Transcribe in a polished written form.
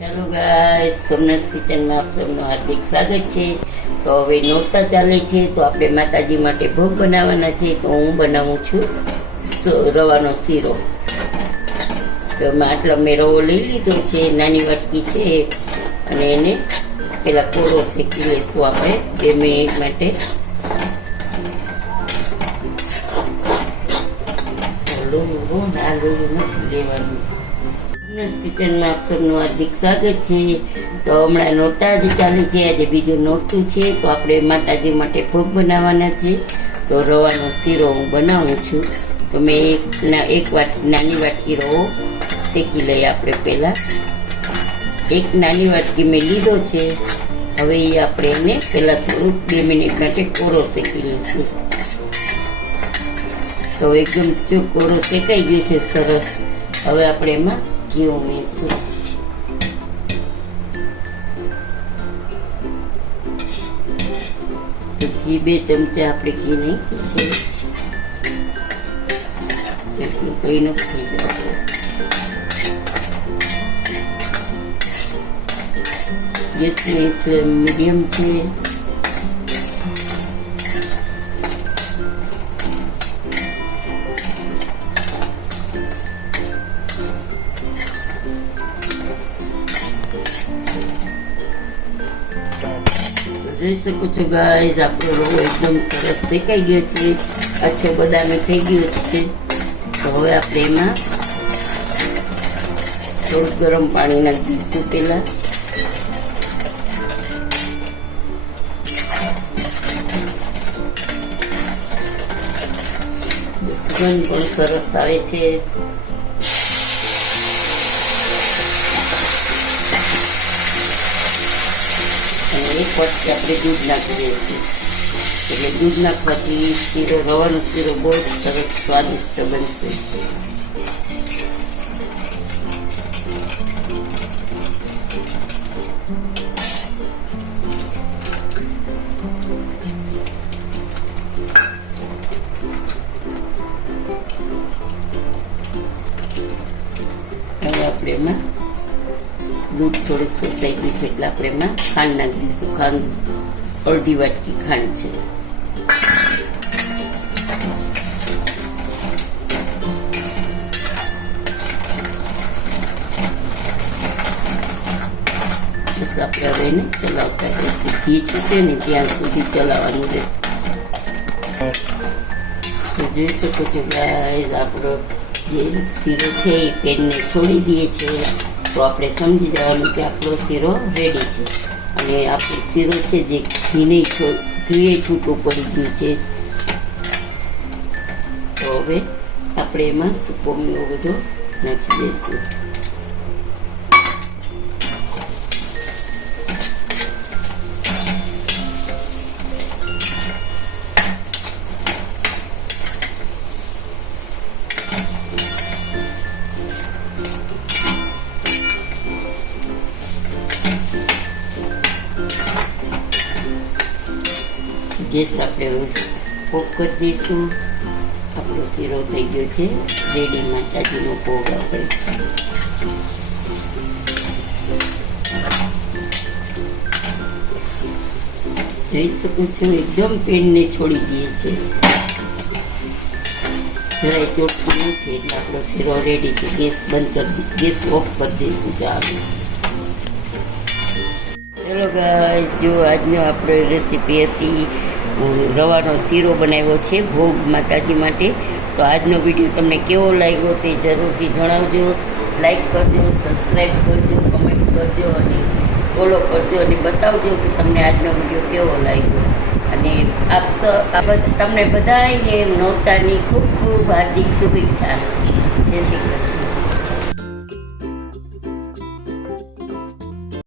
ચાલો ગાઈસ, સોમનાથ કિચનમાં આપ સૌનું હાર્દિક સ્વાગત છે. તો હવે નોરતા ચાલે છે, તો આપણે માતાજી માટે ભોગ બનાવવાના છે. તો હું બનાવું છું રવાનો શીરો. તો આટલો મેં રવો લઈ લીધો છે, નાની વાટકી છે, અને એને પેલા કોરો શેકી લઈશું આપણે 2 મિનિટ માટે. લોહી નથી લેવાનું. કિચનમાં આપ સૌનું હાર્દિક સ્વાગત છે. તો હમણાં નોરતા જ ચાલે છે, આજે બીજું નોરતું છે. તો આપણે માતાજી માટે ભોગ બનાવવાના છે. તો રવાનો શીરો હું બનાવું છું. તો મેં નાની વાટકી રવો શેકી લઈએ. આપણે પહેલાં એક નાની વાટકી મેં લીધો છે. હવે એ આપણે એને પહેલાં થોડુંક 2 મિનિટ માટે કોરો શેકી લઈશું. તો એકદમ જો કોરો શેકાઈ ગયો છે સરસ. હવે આપણે એમાં ઘી ઉમેરીશું. તો ઘી 2 ચમચા આપણે ઘી નાખ્યું છે. એટલું કઈ નથી થઈ જશે. ગેસની ફ્લેમ મીડિયમ છે. જોઈ શકો છો ગાઈસ, આપણો રવો એકદમ સરસ શેકાઈ ગયો છે, આછો બદામી થઈ ગયો છે. તો હવે આપણે એમાં થોડું ગરમ પાણી નાખી દઈશું. પહેલા સુગંધ પણ સરસ આવે છે. એક વાટકી આપણે દૂધ નાખી દઈશું. એટલે દૂધ નાખવાથી શીરો, રવાનો શીરો બહુ સરસ સ્વાદિષ્ટ બનશે. હવે આપણે એમાં દૂધ થોડુંક સોસાઈ ગયું છે, એટલે આપણે એમાં ખાંડ નાખી દઈશું. ખાંડ અડધી વાટકી ખાંડ છે. બસ આપણે હવે એને ચલાવતા રહીશું. ઘી છૂટે ને ત્યાં સુધી ચલાવવાનું રહેશે. તો જોઈ શકો છો ગાઈસ, આપણો જે શીરો છે એ પેનને છોડી દે છે. તો આપણે સમજી જવાનું કે આપણો શીરો રેડી છે. અને આપણો શીરો છે જે ઘી છૂટું પડી ગયું છે. તો હવે આપણે એમાં સૂકો મેવો બધો નાખી દઈશું. ગેસ આપણે ઓફ કરી દઈશું. આપણો શીરો થઈ ગયો છે રેડી. માતાજીનો ભોગ આપણે જોઈ શકો છો, એકદમ પેનને છોડી દઈએ છે. જરાય ચોટતું નથી, એટલે આપણો શીરો રેડી છે. ગેસ બંધ કરી, ગેસ ઓફ કરી દઈશું. ચાલો ચલો ગાઈસ, જો આજનો આપણે રેસીપી હતી, રવાનો શીરો બનાવ્યો છે ભોગ માતાજી માટે. તો આજનો વિડીયો તમને કેવો લાગ્યો તે જરૂરથી જણાવજો. લાઈક કરજો, સબસ્ક્રાઈબ કરજો, કમેન્ટ કરજો અને ફોલો કરજો, અને બતાવજો કે તમને આજનો વિડીયો કેવો લાગ્યો. અને તમને બધાને નોરતાની ખૂબ ખૂબ હાર્દિક શુભેચ્છા. જય શ્રી કૃષ્ણ.